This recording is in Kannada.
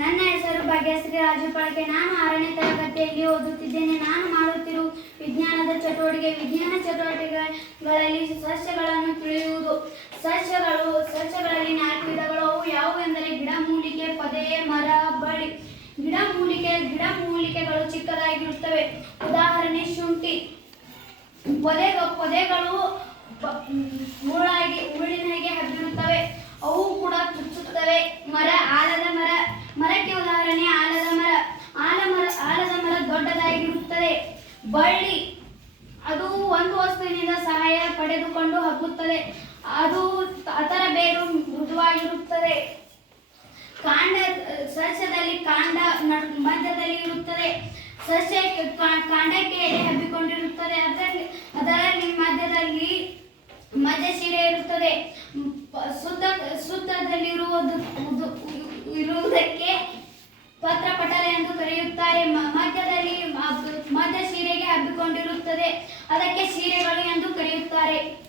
ನನ್ನ ಹೆಸರು ಭಾಗ್ಯಶ್ರೀ ರಾಜು ಪಳಕೆ. ನಾನು 6ನೇ ತರಗತಿಯಲ್ಲಿ ಓದುತ್ತಿದ್ದೇನೆ. ನಾನು ಮಾಡುತ್ತಿರುವ ವಿಜ್ಞಾನ ಚಟುವಟಿಕೆಗಳಲ್ಲಿ ಸಸ್ಯಗಳನ್ನು ತಿಳಿಯುವುದು. ಸಸ್ಯಗಳಲ್ಲಿ 4 ವಿಧಗಳು. ಅವು ಯಾವುವೆಂದರೆ ಗಿಡಮೂಲಿಕೆ, ಪೊದೆ, ಮರ, ಬಳ್ಳಿ. ಗಿಡಮೂಲಿಕೆಗಳು ಚಿಕ್ಕದಾಗಿರುತ್ತವೆ. ಉದಾಹರಣೆ ಶುಂಠಿ. ಪೊದೆಗಳು ಮುಳ್ಳಿನಾಗೆ ಹಬ್ಬಿರುತ್ತವೆ. ಅವು ಕೂಡ ಚುಚ್ಚುತ್ತವೆ. ಆಲದ ಮರ. ಮರಕ್ಕೆ ಉದಾಹರಣೆ ಆಲದ ಮರ ದೊಡ್ಡದಾಗಿರುತ್ತದೆ. ಬಳ್ಳಿ ಅದು ಒಂದು ವಸ್ತುವಿನಿಂದ ಸಹಾಯ ಪಡೆದುಕೊಂಡು ಹಬ್ಬುತ್ತದೆ. ಅದರ ಬೇರು ಮೃದುವಾಗಿರುತ್ತದೆ. ಸಸ್ಯದಲ್ಲಿ ಕಾಂಡ ಮಧ್ಯದಲ್ಲಿ ಇರುತ್ತದೆ. ಕಾಂಡಕ್ಕೆ ಎಲೆ ಹಬ್ಬಿಕೊಂಡಿರುತ್ತದೆ. ಅದರಲ್ಲಿ ಮಧ್ಯ ಶಿರೆ ಇರುತ್ತದೆ. ಇರುವುದಕ್ಕೆ ಪತ್ರಪಟಲ ಎಂದು ಕರೆಯುತ್ತಾರೆ. ಮಧ್ಯ ಶಿರೆಗೆ ಹಬ್ಬಿಕೊಂಡಿರುತ್ತದೆ. ಅದಕ್ಕೆ ಶಿರೆಗಳು ಎಂದು ಕರೆಯುತ್ತಾರೆ.